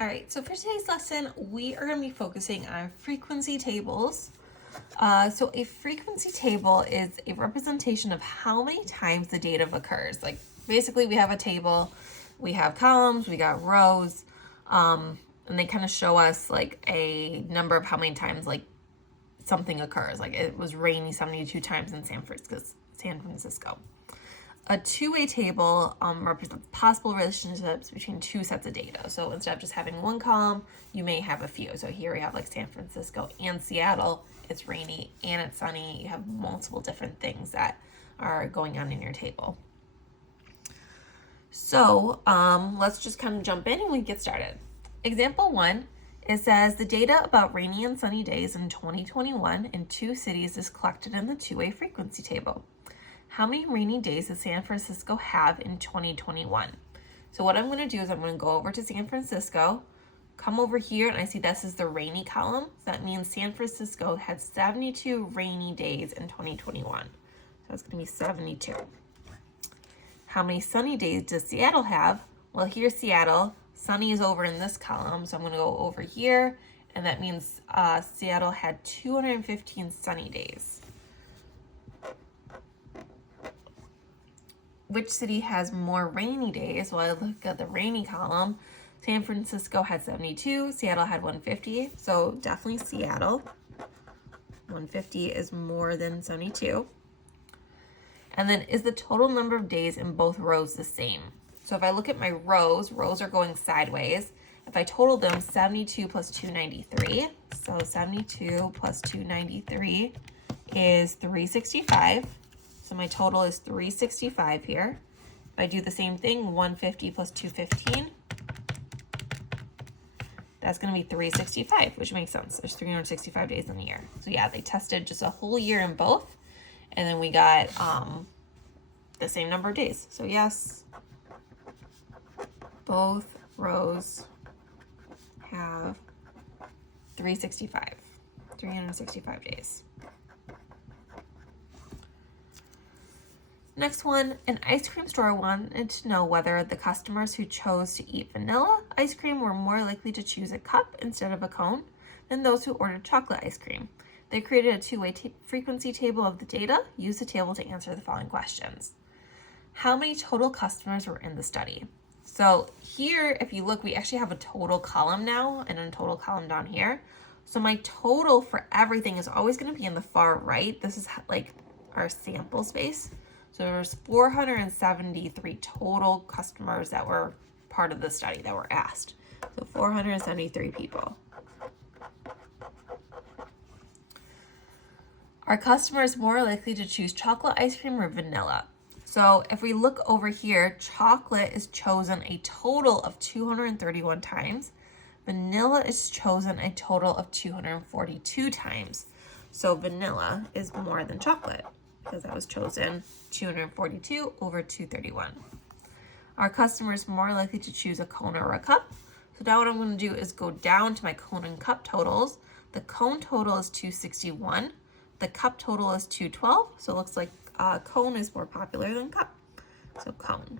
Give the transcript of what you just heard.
All right, so for today's lesson, we are going to be focusing on frequency tables. So a frequency table is a representation of how many times the data occurs. Like basically we have a table, we have columns, we got rows, and they kind of show us like a number of how many times like something occurs. Like it was rainy 72 times in San Francisco. A two-way table represents possible relationships between two sets of data. So instead of just having one column, you may have a few. So here we have like San Francisco and Seattle. It's rainy and it's sunny. You have multiple different things that are going on in your table. So let's just kind of jump in and we get started. Example 1, it says the data about rainy and sunny days in 2021 in two cities is collected in the two-way frequency table. How many rainy days does San Francisco have in 2021? So what I'm going to do is I'm going to go over to San Francisco, come over here, and I see this is the rainy column. So that means San Francisco had 72 rainy days in 2021. So it's going to be 72. How many sunny days does Seattle have? Well, here's Seattle. Sunny is over in this column, so I'm going to go over here, and that means Seattle had 215 sunny days. Which city has more rainy days? Well, I look at the rainy column. San Francisco had 72, Seattle had 150, so definitely Seattle. 150 is more than 72. And then is the total number of days in both rows the same? So if I look at my rows are going sideways. If I total them, 72 plus 293, so 72 plus 293 is 365. So my total is 365 here. If I do the same thing, 150 plus 215, that's going to be 365, which makes sense. There's 365 days in the year. So yeah, they tested just a whole year in both, and then we got the same number of days. So yes, both rows have 365 days. Next one, an ice cream store wanted to know whether the customers who chose to eat vanilla ice cream were more likely to choose a cup instead of a cone than those who ordered chocolate ice cream. They created a two-way frequency table of the data. Use the table to answer the following questions. How many total customers were in the study? So here, if you look, we actually have a total column now and a total column down here. So my total for everything is always going to be in the far right. This is like our sample space. So there's 473 total customers that were part of the study that were asked. So 473 people. Are customers more likely to choose chocolate ice cream or vanilla? So if we look over here, chocolate is chosen a total of 231 times. Vanilla is chosen a total of 242 times. So vanilla is more than chocolate, because that was chosen 242 over 231. Are customers more likely to choose a cone or a cup? So now what I'm going to do is go down to my cone and cup totals. The cone total is 261. The cup total is 212. So it looks like cone is more popular than cup. So cone.